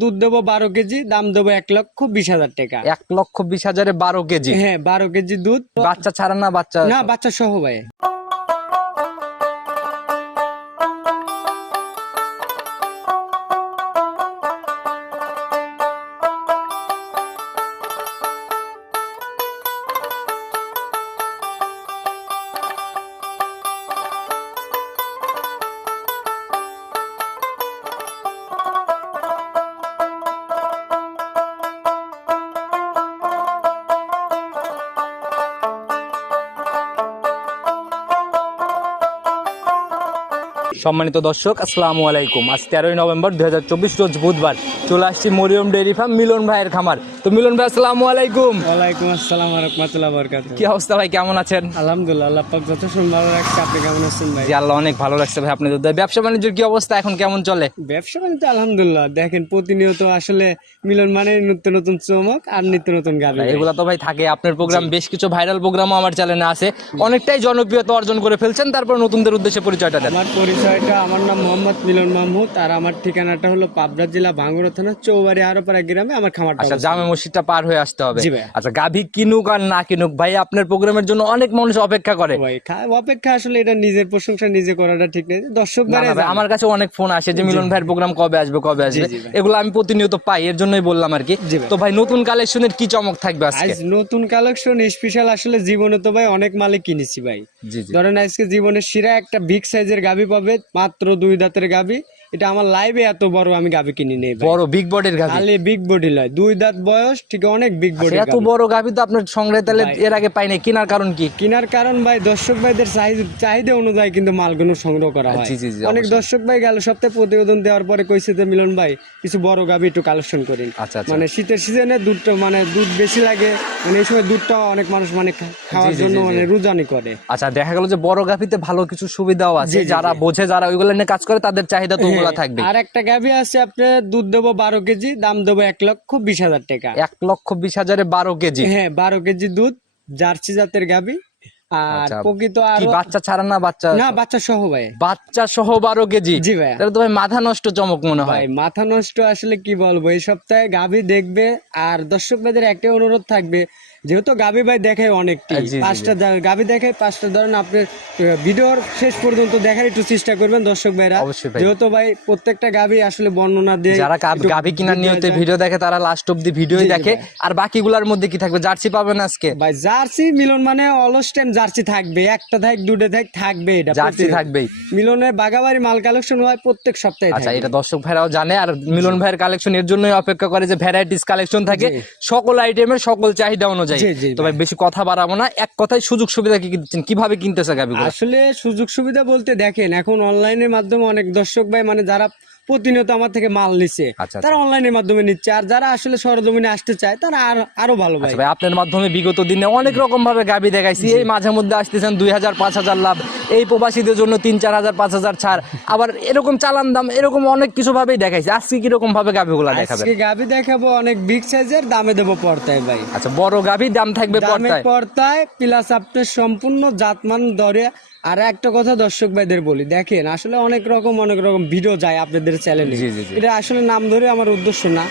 দুধ দেবো বারো কেজি দাম দেবো এক লক্ষ বিশ হাজার টাকা। এক লক্ষ বিশ হাজারে বারো কেজি? হ্যাঁ বারো কেজি দুধ। বাচ্চা ছাড়া না বাচ্চা? না বাচ্চা সহ ভাই। সম্মানিত দর্শক, আসসালামু আলাইকুম। আজ তেরোই নভেম্বর দু রোজ বুধবার চলে আসছি মরিয়ম ডেয়ারি ফার্ম মিলন ভাইয়ের খামার। তো মিলন ভাই আসসালামু আলাইকুম। ওয়ালাইকুম আসসালাম রহমতুল্লাহ বরকাত কি অবস্থা ভাই কেমন আছেন? আলহামদুলিল্লাহ আল্লাহ পাক যথেষ্ট ভালো রাখছে আপনি কেমন আছেন ভাই? জি আল্লাহ অনেক ভালো লাগছে ভাই আপনাদের দয়া। ব্যবসা বাণিজ্যের কি অবস্থা এখন কেমন চলে? ব্যবসা বাণিজ্য আলহামদুলিল্লাহ দেখেন প্রতিনিয়ত আসলে মিলন মানে নিত্য নতুন চমক আর নিত্য নতুন গাড়ি এগুলা তো ভাই থাকে আপনার প্রোগ্রাম বেশ কিছু ভাইরাল প্রোগ্রামও আমার চ্যানেলে আছে অনেকটাই জনপ্রিয়তা অর্জন করে ফেলছেন তারপর নতুনদের উদ্দেশ্যে পরিচয়টা দেন। আমার পরিচয়টা আমার নাম মোহাম্মদ মিলন মাহমুদ আর আমার ঠিকানাটা হলো পাবনা জেলা ভাঙ্গুড়া থানা চৌবাড়ি আরোপাড়া গ্রামে আমার খামারটা আচ্ছা জামে মসজিদটা পার হয়ে আসতে হবে। আচ্ছা গাভী কিনুক আর না কিনুক ভাই আপনার প্রোগ্রামের জন্য অনেক মানুষ অপেক্ষা করে। ভাই অপেক্ষা আসলে এটা নিজের প্রশংসা নিজে করাটা ঠিক নেই। দর্শক আমার কাছে অনেক ফোন আসে যে মিলন ভাইয়ের প্রোগ্রাম কবে আসবে কবে আসবে? এগুলো আমি প্রতিনিয়ত পাই এর জন্যই বললাম আর কি। তো ভাই নতুন কালেকশনের কি চমক থাকবে আজকে? নতুন কালেকশন স্পেশাল আসলে জীবনে তো ভাই অনেক মালে কিনেছি ভাই। ধরেন আজকে জীবনের শিরা একটা বিগ সাইজের গাভী পাবে মাত্র দুই দাঁতের গাবি এটা আমার লাইভে এত বড় আমি গাবি কিনি নেই বড় বিগ বডির গাভী খালি বিগ বডি লয়। দুই দাঁত বয়স ঠিক অনেক বিগ বডি এত বড় গাভী তো আপনার সংগ্রহে তাহলে এর আগে পাই নাই কেনার কারণ কি? কেনার কারণ ভাই দর্শক ভাইদের চাহিদা অনুযায়ী কিন্তু মালগুলো সংগ্রহ করা হয়। জি, জি, জি, অনেক দর্শক ভাই গেল সপ্তাহে প্রতিবেদন দেওয়ার পরে কইছে যে মিলন ভাই কিছু বড় গাবি একটু কালেকশন করেন। আচ্ছা আচ্ছা। মানে শীতের সিজনে দুধটা মানে দুধ বেশি লাগে। মানে এই সময় দুধটা অনেক মানুষ মানে খাওয়ার জন্য। মানে রুজানি করে। আচ্ছা দেখা গেল যে বড় গাভীতে ভালো কিছু সুবিধাও আছে। যারা বোঝে যারা ওইগুলো নিয়ে কাজ করে তাদের চাহিদা তো ওগুলা থাকবে। আর একটা গাবি আছে আপনার দুধ দেবো বারো কেজি দাম দেবো এক লক্ষ বিশ হাজার টাকা। এক লক্ষ বিশ হাজারে বারো কেজি। হ্যাঁ বারো কেজি দুধ জার্সি জাতের গাবি আর আচ্ছা, প্রকৃত আরও বাচ্চা ছাড়া না বাচ্চা? না বাচ্চা সহ ভাই। বাচ্চা সহ বারো কেজি? জি ভাই। তাহলে তো ভাই মাথা নষ্ট চমক মনে হয়। মাথা নষ্ট আসলে কি বলব? এই সপ্তাহে গাভি দেখবে আর দর্শক ভাইদের একটাই অনুরোধ থাকবে যেহেতু গাভি ভাই দেখায় অনেকটি। জি, জি, জি। পাঁচটা দা- গাভি দেখায় পাঁচটা ধরেন আপনার ভিডিওর শেষ পর্যন্ত দেখার একটু চেষ্টা করবেন দর্শক ভাইরা। যেহেতু ভাই প্রত্যেকটা গাভি আসলে বর্ণনা দিয়ে যারা গাভী কিনার নিয়তে ভিডিও দেখে তারা লাস্ট অব্দি ভিডিওই জি, জি, দেখে। আর বাকিগুলোর মধ্যে কি থাকবে? জার্সি পাবেন আজকে? ভাই জার্সি মিলন মানে অলস টাইম জার্সি থাকবে। একটা থাক দুটো থাক থাকবে এটা জার্সি থাকবেই। মিলনের বাগাবাড়ি মাল কালেকশন হয় প্রত্যেক সপ্তাহে আচ্ছা এটা দর্শক ভাইরাও জানে। আর মিলন ভাইয়ের কালেকশন এর জন্যই অপেক্ষা করে যে ভ্যারাইটিস কালেকশন থাকে। সকল আইটেমের সকল চাহিদা অনুযায়ী। বেশি কথা বাড়াবো না। এক কথায় সুযোগ সুবিধা কি কীভাবে কিনতেছে আসলে সুযোগ সুবিধা বলতে দেখেন এখন অনলাইনের মাধ্যমে অনেক দর্শক ভাই মানে যারা প্রতিনিয়ত আমার থেকে মাল নিচ্ছে আচ্ছা, তারা অনলাইনের মাধ্যমে নিচ্ছে। আর যারা আসলে সরজমিনে আসতে চায় তারা আর আরও ভালো ভাই। আচ্ছা আপনার মাধ্যমে বিগত দিনে অনেক রকম ভাবে গাবি দেখাইছি। এই মাঝে মধ্যে আসতেছেন দুই হাজার পাঁচ হাজার লাভ। এই প্রবাসীদের জন্য তিন চার হাজার পাঁচ হাজার ছাড়। আবার এরকম চালান দাম এরকম অনেক কিছু ভাবেই দেখাইছি। আজকে কীরকম ভাবে গাবিগুলা দেখাবেন? আজকে গাবি দেখাবো অনেক বিগ সাইজের দামে দেবো পর্তায় ভাই। আচ্ছা বড় গাবি দাম থাকবে দামে পর্দায় পর্তায় প্লাস আপনার সম্পূর্ণ জাতমান দরে আর একটা কথা দর্শক ভাইদের বলি দেখেন আসলে অনেক রকম অনেক রকম ভিডিও যায় আপনাদের চ্যানেলে। এটা আসলে নাম ধরে আমার উদ্দেশ্য না।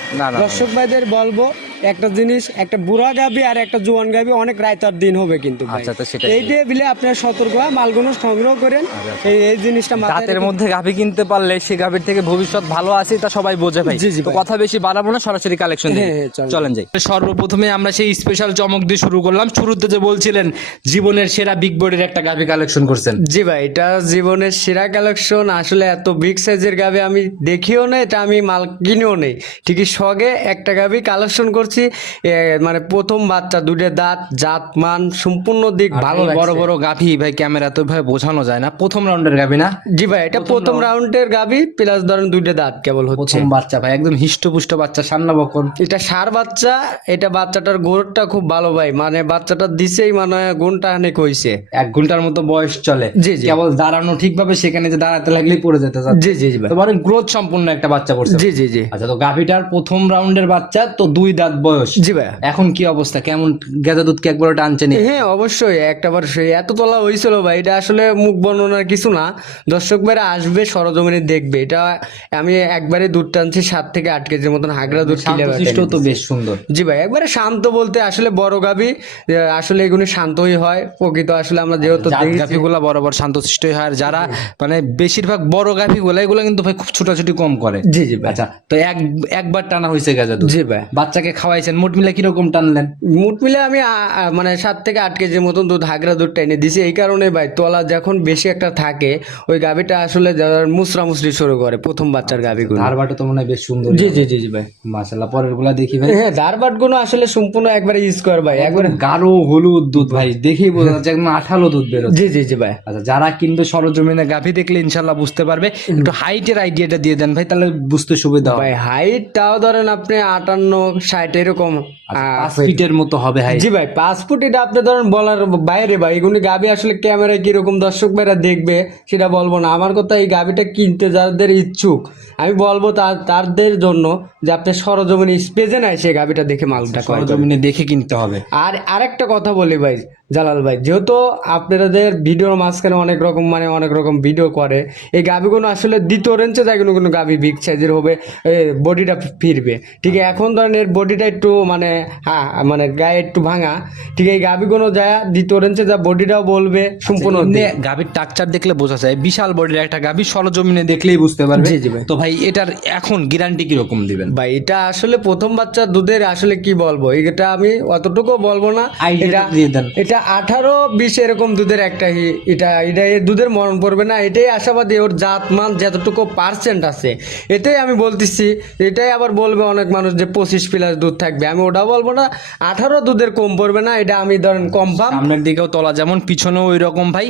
দর্শক ভাইদের বলব একটা জিনিস একটা বুড়া গাবি আর একটা জোয়ান গাবি অনেক রায়তার দিন হবে কিন্তু ভাই। আচ্ছা, তো সেটাই। এইটা বিলে আপনার সতর্ক হয়ে মালগুলো সংগ্রহ করেন। এই এই জিনিসটা দাঁতের মধ্যে গাভী কিনতে পারলে সে গাভীর থেকে ভবিষ্যৎ ভালো আছে তা সবাই বোঝে ভাই। জি, জি কথা বেশি বাড়াবো না সরাসরি কালেকশন হ্যাঁ, হ্যাঁ, চলেন। চলেন যাই। সর্বপ্রথমে আমরা সেই স্পেশাল চমক দিয়ে শুরু করলাম। শুরুতে যে বলছিলেন জীবনের সেরা বিগ বডির একটা গাভী কালেকশন করছেন। জি ভাই এটা জীবনের সেরা কালেকশন আসলে এত বিগ সাইজের গাবি আমি দেখিও না এটা আমি মাল কিনেও নেই। ঠিকই সগে একটা গাবি কালেকশন করছি। এ, মানে প্রথম বাচ্চা দুটো দাঁত জাত মান সম্পূর্ণ দিক ভালো বড় বড় গাভী ভাই ক্যামেরা তো ভাই বোঝানো যায় না। প্রথম রাউন্ডের গাভী না? জি ভাই এটা প্রথম রাউন্ডের গাবি প্লাস ধরেন দুটো দাঁত কেবল হচ্ছে। প্রথম বাচ্চা ভাই একদম হিষ্টপুষ্ট বাচ্চা সান্না বকন। এটা সার বাচ্চা এটা বাচ্চাটার গোড়টা খুব ভালো ভাই। মানে বাচ্চাটা দিছেই মানে গুণটা অনেক হয়েছে এক ঘণ্টার মতো বয়স চলে। জি, জি। কেবল দাঁড়ানো ঠিকভাবে সেখানে যে দাঁড়াতে লাগলেই পড়ে যেতে জি জি জি ভাই। বরং গ্রোথ সম্পূর্ণ একটা বাচ্চা পড়ছে জি জি জি। আচ্ছা তো গাভীটার প্রথম রাউন্ডের বাচ্চা তো দুই দাঁত বয়স। জি ভাই এখন কি অবস্থা? কেমন গেদা দুধ কি একবার টানছেন? হ্যাঁ অবশ্যই। একটা বার সেই এত তোলা হয়েছিল ভাই এটা আসলে মুখ বর্ণনার কিছু না। দর্শক ভাইরা আসবে সরজমিনে দেখবে। এটা আমি একবারে দুধ টানছি সাত থেকে আট কেজির মতন হাগড়া দুধ শান্তশিষ্ট তো বেশ সুন্দর। জি ভাই একবারে শান্ত বলতে আসলে বড় গাবি আসলে এগুলি শান্তই হয়। প্রকৃত আসলে আমরা যেহেতু গাভিগুলা বরাবর শান্তশিষ্টই হয়। আর যারা মানে বেশিরভাগ বড় গাভিগুলা এগুলো কিন্তু ভাই খুব ছোটাছুটি কম করে। জি জি ভাই। আচ্ছা তো এক একবার টানা হয়েছে গেজা দুধ। জি ভাই। বাচ্চাকে খাওয়াইছেন মোট মিলে কীরকম টানলেন? মুট মিলে আমি মানে সাত থেকে আট কেজির মতন দুধ হাগরা দুধ টেনে দিছি। এই কারণে ভাই তলা যখন বেশি একটা থাকে ওই গাভিটা আসলে মুসরা মুসরি শুরু করে প্রথম বাচ্চার গাভিগুলো। ধারবাটা তো মনে হয় বেশ সুন্দর জি জি জি জি ভাই। মাসাল্লাহ পরেরগুলা দেখি ভাই। হ্যাঁ ধারবাটগুলো আসলে সম্পূর্ণ একবারে ইউজ স্কোয়ার ভাই একবারে গাঢ় হলুদ দুধ ভাই দেখেই বোঝা যাচ্ছে একদম আঠালো দুধ বেরো জি জি জি ভাই। আচ্ছা যারা কিনবে সরজমিনে গাভি দেখলে ইনশাল্লাহ বুঝতে পারবে। একটু হাইটের আইডিয়াটা দিয়ে দেন ভাই তাহলে বুঝতে সুবিধা হবে। ভাই হাইট তাও ধরেন আপনি আটান্ন ষাট এরকম আচ্ছা, পাঁচ ফিটের মতো হবে হাইট। জি ভাই পাঁচ ফুট এটা আপনি ধরেন বলার বাইরে ভাই এগুলি গাবি আসলে ক্যামেরায় কীরকম দর্শক ভাইরা দেখবে সেটা বলব না। আমার কথা এই গাবিটা কিনতে যাদের ইচ্ছুক আমি বলব তার তাদের জন্য যে আপনি সরজমিনে স্পেজে নাই সে গাবিটা দেখে মালটা সরজমিনে দেখে কিনতে হবে। আর আরেকটা কথা বলি ভাই জালাল ভাই যেহেতু আপনাদের ভিডিওর মাঝখানে অনেক রকম মানে অনেক রকম ভিডিও করে এই গাভিগুলো আসলে দ্বিতীয় রেঞ্চে যায় কোনো কোনো গাভি বিগ সাইজের হবে বডিটা ফিরবে। ঠিক আছে এখন ধরেন এর বডিটা একটু মানে হ্যাঁ মানে গায়ে একটু ভাঙা ঠিক আছে এই গাভিগুলো যায় দ্বিতীয় রেঞ্চে যা বডিটাও বলবে সম্পূর্ণ গাভীর টাকচার দেখলে বোঝা যায় বিশাল বডির একটা গাভী সরজমিনে দেখলেই বুঝতে পারবে। তো ভাই এটার এখন গ্যারান্টি কীরকম দিবেন? ভাই এটা আসলে প্রথম বাচ্চা দুধের আসলে কি বলব? এটা আমি অতটুকু বলব না এটা দিয়ে দেন। এটা আঠারো বিশ এরকম দুধের একটা এটা এটা দুধের মরণ পড়বে না এটাই আশাবাদী ওর জাত মান যতটুকু পার্সেন্ট আছে। এটাই আমি বলতেছি এটাই আবার বলবে অনেক মানুষ যে পঁচিশ প্লাস দুধ থাকবে। আমি ওটা বলব না আঠারো দুধের কম পড়বে না এটা আমি ধরেন কনফার্ম সামনের দিকেও তলা যেমন পিছনেও ওই রকম ভাই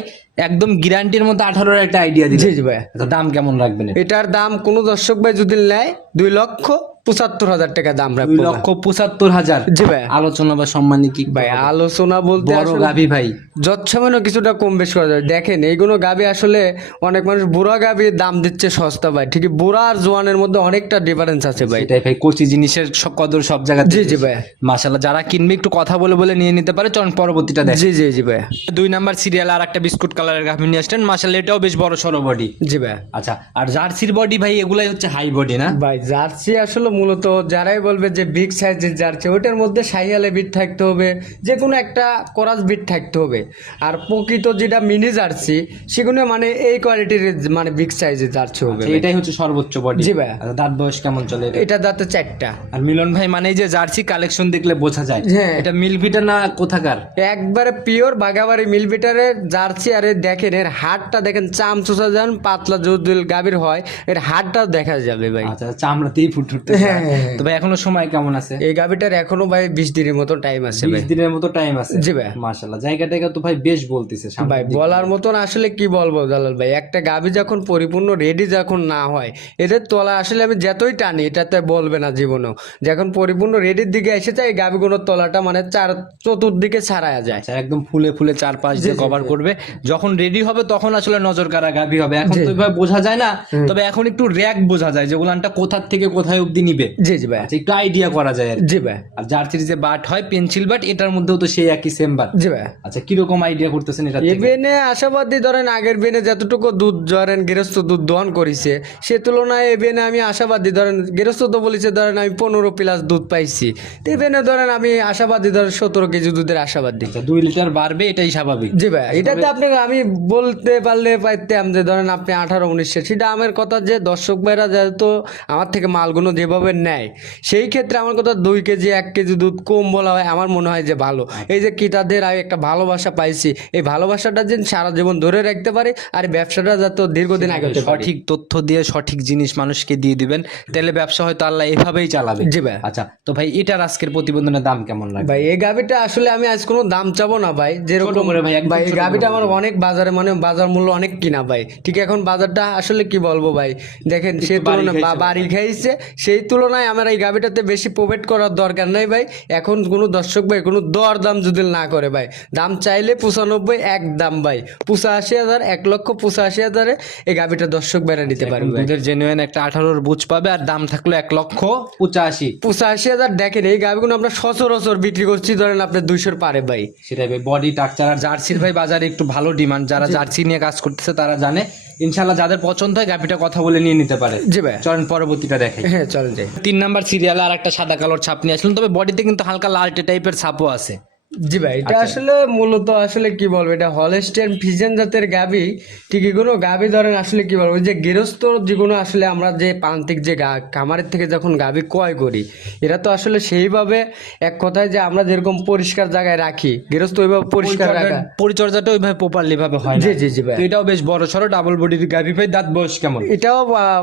একদম গ্যারান্টির মধ্যে আঠারোর একটা আইডিয়া দিচ্ছি ভাই দাম কেমন রাখবেন? এটার দাম কোনো দর্শক ভাই যদি নেয় দুই লক্ষ পঁচাত্তর হাজার টাকা দাম রাখব লক্ষ পঁচাত্তর হাজার। জি ভাই। আলোচনা বা সম্মানী কি? ভাই আলোচনা বলতে গাভী ভাই। যৎসামান্য কিছুটা কম বেশ করা যায়। দেখেন এইগুলো গাবি আসলে অনেক মানুষ বুড়া গাবির দাম দিচ্ছে সস্তা ভাই। ঠিক বুড়া আর জোয়ানের মধ্যে অনেকটা ডিফারেন্স আছে ভাই। এটাই ভাই কচি জিনিসের সব কদর সব জায়গাতে জি জি ভাই। মাশাল্লাহ যারা কিনবে একটু কথা বলে বলে নিয়ে নিতে পারে চল পরবর্তীটা দেখ জি জি জি ভাই। দুই নাম্বার সিরিয়াল আর একটা বিস্কুট কালারের গাভী নিয়ে আসলেন মাশাল্লাহ এটাও বেশ বড় সড়ো বডি জি ভাই। আচ্ছা আর জার্সির বডি ভাই এগুলাই হচ্ছে হাই বডি না? ভাই জার্সি আসলে মূলত যারাই বলবে যে বিগ সাইজের জার্সি ওইটার মধ্যে সাইয়ালে বিট থাকতে হবে যে কোনো একটা করাস বিট থাকতে হবে। আর প্রকৃত যেটা মিনি জার্সি সেগুলো মানে এই কোয়ালিটির মানে বিগ সাইজের জার্সি হবে। আচ্ছা, এটাই হচ্ছে সর্বোচ্চ বডি জি ভাই। আচ্ছা দাঁত বয়স কেমন চলে এটা? যাতে চারটা। আর মিলন ভাই মানে এই যে জার্সি কালেকশন দেখলে বোঝা যায়। হ্যাঁ। এটা মিলভিটা না কোথাকার? একবারে পিওর বাগাবাড়ি মিলবিটারের জার্সি আর দেখেন এর হাড়টা দেখেন চাম চুষা যান পাতলা যদি গাভীর হয় এর হাড়টাও দেখা যাবে ভাই। আচ্ছা চামড়াতেই ফুট ফুটতে হ্যাঁ, হ্যাঁ, হ্যাঁ। তো ভাই এখনও সময় কেমন আছে? এই গাভীটার এখনও ভাই বিশ দিনের মতো টাইম আছে বিশ দিনের মতো টাইম আছে? জি ভাই। মাশাল্লাহ জায়গা টাইগা তো ভাই বেশ বলতেছে ভাই বলার মতন আসলে কি বলব জালাল ভাই একটা গাভী যখন পরিপূর্ণ রেডি যখন না হয় এদের তলা আসলে আমি যতই টানি এটাতে বলবে না জীবনেও। যখন পরিপূর্ণ রেডির দিকে এসে যায় এই গাভীগুলোর তলাটা মানে চার চতুর্দিকে ছাড়ায়া যায়। আচ্ছা একদম ফুলে ফুলে চারপাশ দিয়ে কভার করবে। যখন রেডি হবে তখন আসলে নজর কারা গাভী হবে। এখন তো বোঝা যায় না তবে এখন একটু র্যাক বোঝা যায় যে উলানটা কোথার থেকে কোথায় অবধি নিবে জি জি ভাই। আচ্ছা একটু আইডিয়া করা যায় আর। জি ভাই। আর জার্সির যে বাট হয় পেন্সিল বাট এটার মধ্যেও তো সেই একই সেম বাট। জি ভাই। আচ্ছা কীরকম আইডিয়া করতেছেন এটা এ বেনে আশাবাদী ধরেন আগের বেনে যতটুকু দুধ ধরেন গৃহস্থ দুধ দহন করেছে সে তুলনায় এ বেনে আমি আশাবাদী ধরেন গৃহস্থ তো বলেছে ধরেন আমি পনেরো প্লাস দুধ পাইছি। তো এ বেনে ধরেন আমি আশাবাদী ধরেন সতেরো কেজি দুধের আশাবাদী। আচ্ছা দুই লিটার বাড়বে এটাই স্বাভাবিক। জি ভাই এটাতে আপনার আমি বলতে পারলে পাইতাম যে ধরেন আপনি আঠারো উনিশশো সেটা আমার কথা যে দর্শক ভাইরা যেহেতু আমার থেকে মালগুলো যেভাবে নেয়। সেই ক্ষেত্রে আমার কথা দুই কেজি এক কেজি দুধ কম বলা হয় আমার মনে হয় যে ভালো। এই যে ক্রেতাদের আমি একটা ভালোবাসা পাইছি এই ভালোবাসাটা যেন সারা জীবন ধরে রাখতে পারি আর ব্যবসাটা যাতে দীর্ঘদিন আগে সঠিক তথ্য দিয়ে সঠিক জিনিস মানুষকে দিয়ে দিবেন তাহলে ব্যবসা হয়তো আল্লাহ এভাবেই চালাবে। জি ভাই। আচ্ছা তো ভাই এটার আজকের প্রতিবেদনের দাম কেমন লাগবে? ভাই এই গাভিটা আসলে আমি আজ কোনো দাম চাবো না ভাই যেরকম ভাই, ভাই এই গাভিটা আমার অনেক বাজারে মানে বাজার মূল্য অনেক কিনা ভাই। ঠিক এখন বাজারটা আসলে কি বলব ভাই দেখেন সে তুলনায় বাড়ি খাইছে সেই তুলনায় আমার এই গাভিটাতে বেশি প্রোভাইড করার দরকার নাই ভাই। এখন কোনো দর্শক ভাই কোনো দর দাম যদি না করে ভাই দাম চাইলে পঁচানব্বই এক দাম ভাই। পঁচাশি হাজার এক লক্ষ পঁচাশি হাজারে এই গাভিটা দর্শক বেড়া নিতে পারবে ভাই। দুধের জেনুইন একটা আঠারোর বুঝ পাবে আর দাম থাকল এক লক্ষ পঁচাশি। পঁচাশি হাজার দেখেন এই গাভিগুলো আমরা সচরাচর বিক্রি করছি ধরেন আপনার দুইশোর পারে ভাই। সেটাই ভাই বডি টাকচার আর জার্সির ভাই বাজারে একটু ভালো ডিমান্ড যারা জার্সি নিয়ে কাজ করতেছে তারা জানে ইনশাল্লাহ যাদের পছন্দ হয় গাভিটা কথা বলে নিয়ে নিতে পারে। জি ভাই। চলেন পরবর্তীটা দেখে। হ্যাঁ চলেন যাই। তিন নাম্বার সিরিয়ালে আর একটা সাদা কালোর ছাপ নিয়ে আসলেন তবে বডিতে কিন্তু হালকা লালটে টাইপের ছাপও আছে। জি ভাই এটা আসলে মূলত আসলে কি বলব এটা হলস্টেন ফিজেন জাতের গাবি ঠিকই কোনো গাবি ধরেন আসলে কি বলব ওই যে গৃহস্থ যেগুলো আসলে আমরা যে প্রান্তিক যে গা খামারের থেকে যখন গাবি ক্রয় করি এরা তো আসলে সেইভাবে এক কথায় যে আমরা যেরকম পরিষ্কার জায়গায় রাখি গৃহস্থ ওইভাবে পরিষ্কার রাখা। পরিচর্যাটা ওইভাবে প্রপারলি ভাবে হয় জি জি জি ভাই। এটাও বেশ বড় সড়ো ডাবল বডির গাভি ভাই দাঁত বয়স কেমন? এটাও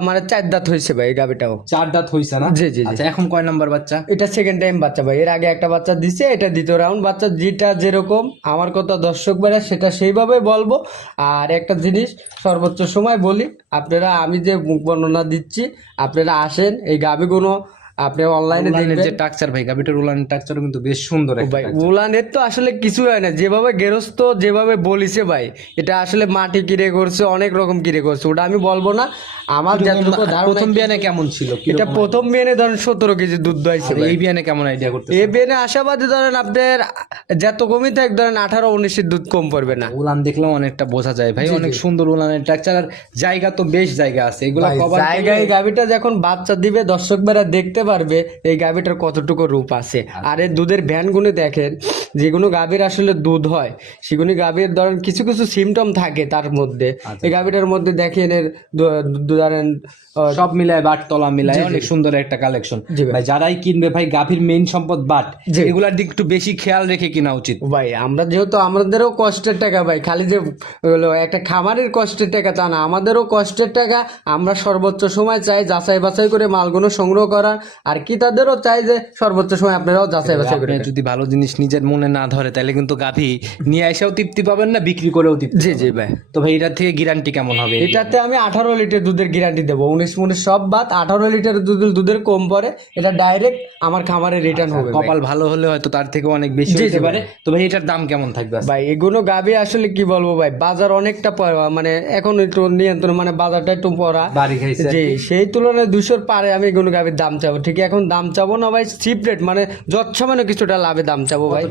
মানে চার দাঁত হয়েছে ভাই এই গাবিটাও চার দাঁত হইছে না? জি জি জি। আচ্ছা এখন কয় নাম্বার বাচ্চা? এটা সেকেন্ড টাইম বাচ্চা ভাই এর আগে একটা বাচ্চা দিছে এটা দ্বিতীয় রাউন্ড বাচ্চা যেটা যেরকম, আমার কথা দর্শক বেড়া সেটা সেইভাবে বলব। আর একটা জিনিস, সর্বোচ্চ সময় বলি, আপনারা, আমি যে মুখ বর্ণনা দিচ্ছি, আপনারা আসেন, এই গাবিগুলো আপনি অনলাইনে দেখবেন। যে টাকচার ভাই গাভিটার উলানের টাকচারও কিন্তু বেশ সুন্দর একটা ভাই উলানের তো আসলে কিছু হয় না। যেভাবে গেরস্ত যেভাবে বলিছে ভাই এটা আসলে মাটি কিরে করছে অনেক রকম কিরে করছে। ওটা আমি বলব না। আমার প্রথম বিয়ানে কেমন ছিল? এটা প্রথম বিয়ানে ধরেন সতেরো কেজি দুধ দোয়াইছে এই বিয়ানে কেমন আইডিয়া করতে এ বেনে আশাবাদী ধরেন আপনার যত কমই থাক ধরেন আঠারো উনিশের দুধ কম পড়বে না। উলান দেখলেও অনেকটা বোঝা যায় ভাই। অনেক সুন্দর উলানের টাকচার আর জায়গা তো বেশ জায়গা আছে। এগুলো জায়গায় গাভিটা যখন বাচ্চা দিবে দর্শক বেড়া দেখতে পারবে এই গাভিটার কতটুকু রূপ আছে। আর এর দুধের ভ্যানগুলো দেখেন যেগুলো গাভীর আসলে দুধ হয় সেগুলো গাভীর ধরেন কিছু কিছু সিমটম থাকে তার মধ্যে। এই গাভিটার মধ্যে দেখেন এর ধরেন সব মিলায় বাট তলা মিলায় অনেক সুন্দর একটা কালেকশন ভাই। যারাই কিনবে ভাই গাভীর মেইন সম্পদ বাট। এগুলার দিক একটু বেশি খেয়াল রেখে কিনা উচিত। ভাই আমরা যেহেতু আমাদেরও কষ্টের টাকা ভাই খালি যে হলো একটা খামারের কষ্টের টাকা তা না আমাদেরও কষ্টের টাকা আমরা সর্বোচ্চ সময় চাই যাচাই বাছাই করে মালগুলো সংগ্রহ করা আর কি তাদেরও চাই যে সর্বোচ্চ সময় আপনারাও যাচাই বাছাই করে যদি ভালো জিনিস নিজের মনে না ধরে তাহলে কিন্তু গাভী নিয়ে এসেও তৃপ্তি পাবেন না বিক্রি করেও তৃপ্তি জি জি ভাই। তো ভাই এটার থেকে গ্যারান্টি কেমন হবে? এটাতে আমি আঠারো লিটার দুধের গ্যারান্টি দেবো। উনিশ মুনিশ সব বাদ আঠারো লিটার দুধ দুধের কম পরে এটা ডাইরেক্ট আমার খামারে রিটার্ন হবে কপাল ভালো হলে হয়তো তার থেকে অনেক বেশি হতে পারে। তো ভাই এটার দাম কেমন থাকবে ভাই এগুলো গাবি আসলে কি বলব ভাই বাজার অনেকটা মানে এখন একটু নিয়ন্ত্রণ মানে বাজারটা একটু পড়া। বাড়ি খাইছে সেই তুলনায় দুশোর পারে আমি এগুলো গাবির দাম চাবো ঠিক এখন দাম চাবো না ভাই চিপ রেট মানে যৎসামান্য কিছুটা লাভে দাম চাবো ভাই।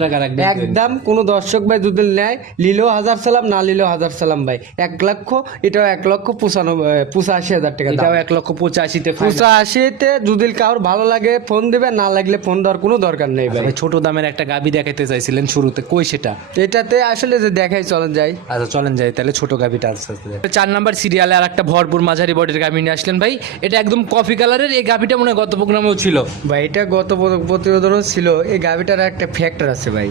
একদম কোনো দর্শক ভাই যদি নেয় লিলেও হাজার সালাম না লিলেও হাজার সালাম ভাই। এক লক্ষ এটাও এক লক্ষ পঁচানব্বই পঁচাশি হাজার টাকা এটাও এক লক্ষ পঁচাশিতে। পঁচাশিতে যদি কারোর ভালো লাগে ফোন দিবে না লাগলে ফোন দেওয়ার কোনো দরকার নেই ভাই। ভাই ছোট দামের একটা গাবি দেখাইতে চাইছিলেন শুরুতে কই সেটা? এটাতে আসলে যে দেখাই চলেন যাই। আচ্ছা চলেন যাই তাহলে ছোট গাবিটা আস্তে আস্তে চার নাম্বার সিরিয়ালে আর একটা ভরপুর মাঝারি বডির গাবি নিয়ে আসলেন ভাই। এটা একদম কফি কালারের এই গাবিটা মনে হয় গত প্রোগ্রামেও ছিল। ভাই এটা গত প্রতিবেদনও ছিল। এই গাভিটার একটা ফ্যাক্টর আছে ভাই।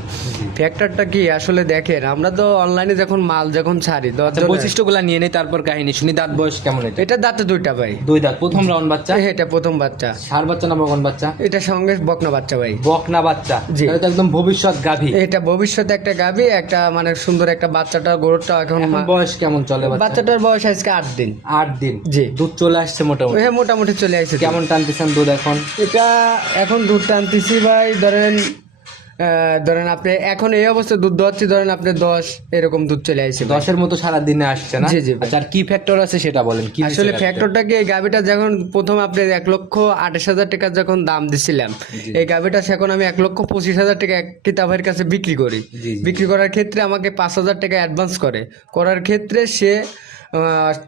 ফ্যাক্টরটা কি? আসলে দেখেন আমরা তো অনলাইনে যখন মাল যখন ছাড়ি আচ্ছা, বৈশিষ্ট্যগুলো নিয়ে নেই তারপর কাহিনী শুনি। দাঁত বয়স কেমন এটা? এটা দাঁতে দুইটা ভাই। দুই দাঁত। প্রথম রাউন্ড বাচ্চা? হ্যাঁ, এটা প্রথম বাচ্চা। সার বাচ্চা না বগন বাচ্চা? এটা সঙ্গে বকনা বাচ্চা ভাই। বকনা বাচ্চা। জি। তো একদম ভবিষ্যৎ গাভী। এটা ভবিষ্যতে একটা গাভি একটা মানে সুন্দর একটা বাচ্চাটা গরুটা এখন এখন বয়স কেমন চলে বাচ্চাটার বয়স আজকে আট দিন। আট দিন। জি। দুধ চলে আসছে মোটামুটি। হ্যাঁ মোটামুটি চলে আসছে। কেমন টানতেছেন দুধ এখন? এটা এখন দুধ টানতেছি ভাই ধরেন ধরেন আপনি এখন এই অবস্থায় দুধ দোয়াচ্ছি ধরেন আপনি দশ এরকম দুধ চলে আসছে দশের মতো সারা দিনে আসছে না? জি, জি আচ্ছা আর কি ফ্যাক্টর আছে সেটা বলেন কি আসলে ফ্যাক্টরটা কি এই গাভিটা যখন প্রথম আপনি এক লক্ষ আঠাশ হাজার টাকা যখন দাম দিছিলাম এই গাভিটা এখন আমি এক লক্ষ পঁচিশ হাজার টাকা এক কিতাবের কাছে বিক্রি করি। বিক্রি করার ক্ষেত্রে আমাকে পাঁচ হাজার টাকা অ্যাডভান্স করে। করার ক্ষেত্রে সে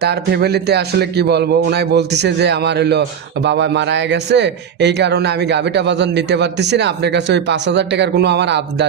তার ফ্যামিলিতে আসলে কি বলব? ওনাই বলতেছে যে আমার হলো বাবা মারা গেছে। এই কারণে আমি গাভিটা বাজার নিতে পারতেছি না। আপনার কাছে ওই পাঁচ হাজার টাকার কোনো আমার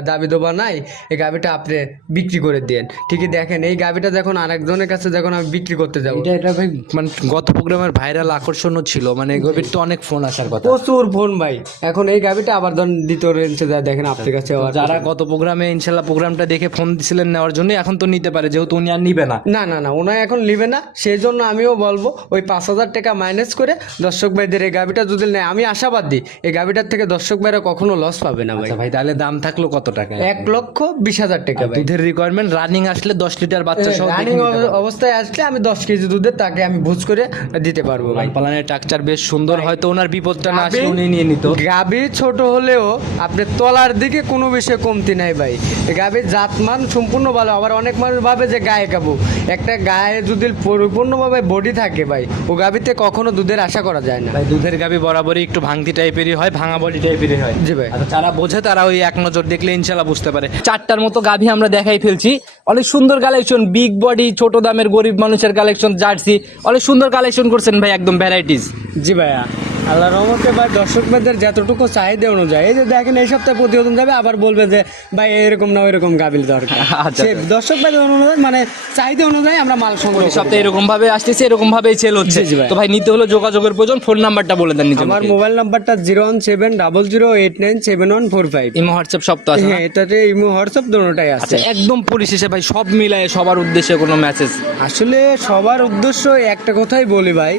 দাবি দেবা নাই। এই গাভিটা আপনি বিক্রি করে দেন। ঠিকই দেখেন এই গাভিটা যখন আরেকজনের কাছে যখন আমি বিক্রি করতে যাব এটা এটা ভাই মানে গত প্রোগ্রামের ভাইরাল আকর্ষণও ছিল। মানে গভীর তো অনেক ফোন আসার কথা। প্রচুর ফোন ভাই। এখন এই গাভিটা আবার ধরেন দ্বিতীয় রেঞ্জে দেখেন আপনার কাছে যারা গত প্রোগ্রামে ইনশাল্লাহ প্রোগ্রামটা দেখে ফোন দিছিলেন নেওয়ার জন্য এখন তো নিতে পারে। যেহেতু উনি আর নিবে না। না না না ওনার এখন নিবে না সেই জন্য আমিও বলব ওই পাঁচ হাজার টাকা মাইনাস করে দর্শক ভাইদের এই গাভিটা যদি নেয় আমি আশাবাদী এই গাভিটার থেকে দর্শক ভাইরা কখনো লস পাবে না ভাই আচ্ছা ভাই। তাহলে দাম থাকল কত টাকা এক লক্ষ বিশ হাজার টাকা দুধের রিকোয়ারমেন্ট রানিং আসলে দশ লিটার বাচ্চা সহ রানিং অবস্থায় আসলে আমি দশ কেজি দুধের তাকে আমি ভুজ করে দিতে পারব ভাই। পালানের টাকচার বেশ সুন্দর হয়তো ওনার বিপদটা না আসলে উনি নিয়ে নিত। গাভী ছোট হলেও আপনার তলার দিকে কোনো বিষয়ে কমতি নাই ভাই। গাভীর জাতমান সম্পূর্ণ ভালো আবার অনেক মানুষ ভাবে যে গায়ে কাবু। একটা গায়ে যদি পরিপূর্ণভাবে বডি থাকে ভাই ও গাভিতে কখনো দুধের আশা করা যায় না। ভাই দুধের গাভি বরাবরই একটু ভাঙতি টাইপেরই হয় ভাঙা বডি টাইপেরই হয়। জি ভাই। আচ্ছা যারা বোঝে তারা ওই এক নজর দেখলে ইনশাল্লাহ বুঝতে পারে। চারটার মতো গাভি আমরা দেখাই ফেলছি। অনেক সুন্দর কালেকশন বিগ বডি ছোট দামের গরিব মানুষের কালেকশন জার্সি অনেক সুন্দর কালেকশন করছেন ভাই একদম ভ্যারাইটিস জি ভাইয়া। আল্লাহ রহমতে ভাই দর্শক ভাইদের যতটুকু চাহিদা অনুযায়ী এই যে দেখেন এই সপ্তাহে প্রতিবেদন যাবে আবার বলবে যে ভাই এরকম না এরকম গাবিল দরকার। আচ্ছা। সে দর্শক ভাইদের অনুযায়ী মানে চাহিদা অনুযায়ী আমরা মাল সংগ্রহ সপ্তাহে এরকম ভাবে আসতেছে এরকম ভাবেই সেল হচ্ছে। তো ভাই নিতে হলো যোগাযোগের প্রয়োজন ফোন নাম্বারটা বলে দেন নিজে আমার মোবাইল নাম্বারটা zero one seven double zero eight nine seven one four five. Imo WhatsApp সব তো আছে হ্যাঁ এটাতে ইমো হোয়াটসঅ্যাপ দুটোটাই আছে। আচ্ছা একদম পরিশেষে ভাই সব মিলায়ে সবার উদ্দেশ্যে কোনো মেসেজ আসলে সবার উদ্দেশ্য একটা কথাই বলি ভাই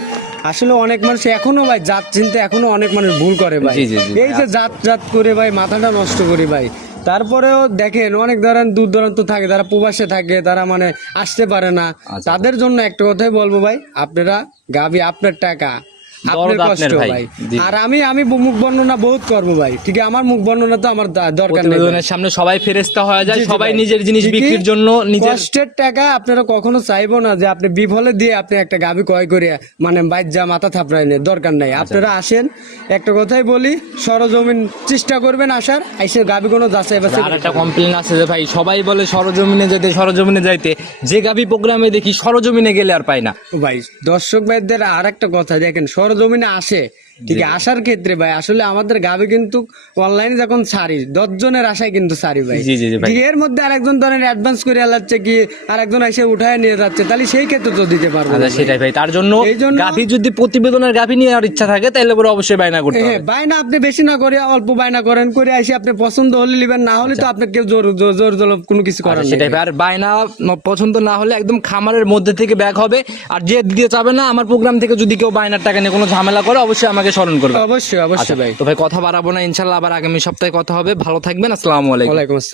আসলে অনেক মানুষ এখনও ভাই জাত চিনতে এখনও অনেক মানুষ ভুল করে ভাই। এই যে জাত জাত করে ভাই মাথাটা নষ্ট করে ভাই। তারপরেও দেখেন অনেক ধরেন দূর দূরান্ত থাকে তারা প্রবাসে থাকে তারা মানে আসতে পারে না। আচ্ছা। তাদের জন্য একটা কথাই বলব ভাই আপনারা গাবি আপনার টাকা। আপনার দরদ আপনার কষ্ট ভাই। ভাই। জি। আর আমি আমি মুখ বর্ণনা বহুত করব ভাই। ঠিক আমার মুখ বর্ণনা তো আমার দরকার নেই সামনে সবাই ফেরেস্তা হয়ে যায় জি, জি সবাই নিজের জিনিস বিক্রির জন্য নিজের কষ্টের টাকা আপনারা কখনো চাইব না যে আপনি বিফলে দিয়ে আপনি একটা গাবি ক্রয় করে মানে বাইজা মাথা থাপড়াই নেই দরকার নাই। আচ্ছা। আপনারা আসেন একটা কথাই বলি সরজমিন চেষ্টা করবেন আসার আইসে গাবি কোনো যাচাই বাছাই আর একটা কমপ্লেন আছে যে ভাই সবাই বলে সরজমিনে যেতে সরজমিনে যাইতে। যে গাবি প্রোগ্রামে দেখি সরজমিনে গেলে আর পাই না। ভাই দর্শক ভাইদের আর একটা কথা দেখেন সরজমিনে আসে ঠিক আসার ক্ষেত্রে ভাই আসলে আমাদের গাবি কিন্তু অনলাইনে যখন ছাড়ি দশ জনের আশায় কিন্তু ছাড়ি ভাই। ঠিক এর মধ্যে আরেকজন ধরেন অ্যাডভান্স করে আলাচ্ছে কি আরেকজন এসে উঠায় নিয়ে যাচ্ছে তাহলে সেই ক্ষেত্রে তো দিতে পারব আচ্ছা। সেটাই ভাই। তার জন্য এই জন্য- গাভি যদি প্রতিবেদনের গাভি নিয়ে আর ইচ্ছা থাকে তাহলে পরে অবশ্যই বায়না করতে হ্যাঁ বায়না আপনি বেশি না করে অল্প বায়না করেন করে আসি আপনি পছন্দ হলে নিবেন না হলে তো আপনি কেউ জোর জোর জোর কোনো কিছু করার আচ্ছা, নেই সেটাই। আর বায়না পছন্দ না হলে একদম খামারের মধ্যে থেকে ব্যাগ হবে। আর যে দিতে চাবে না আমার প্রোগ্রাম থেকে যদি কেউ বায়নার টাকা নিয়ে কোনো ঝামেলা করে অবশ্যই আমাকে স্মরণ করবে। অবশ্যই অবশ্যই আচ্ছা, ভাই। তো ভাই কথা বাড়াবো না ইনশাল্লাহ আবার আগামী সপ্তাহে কথা হবে। ভালো থাকবেন আসসালামু আলাইকুম। ওয়ালাইকুম আসসালাম।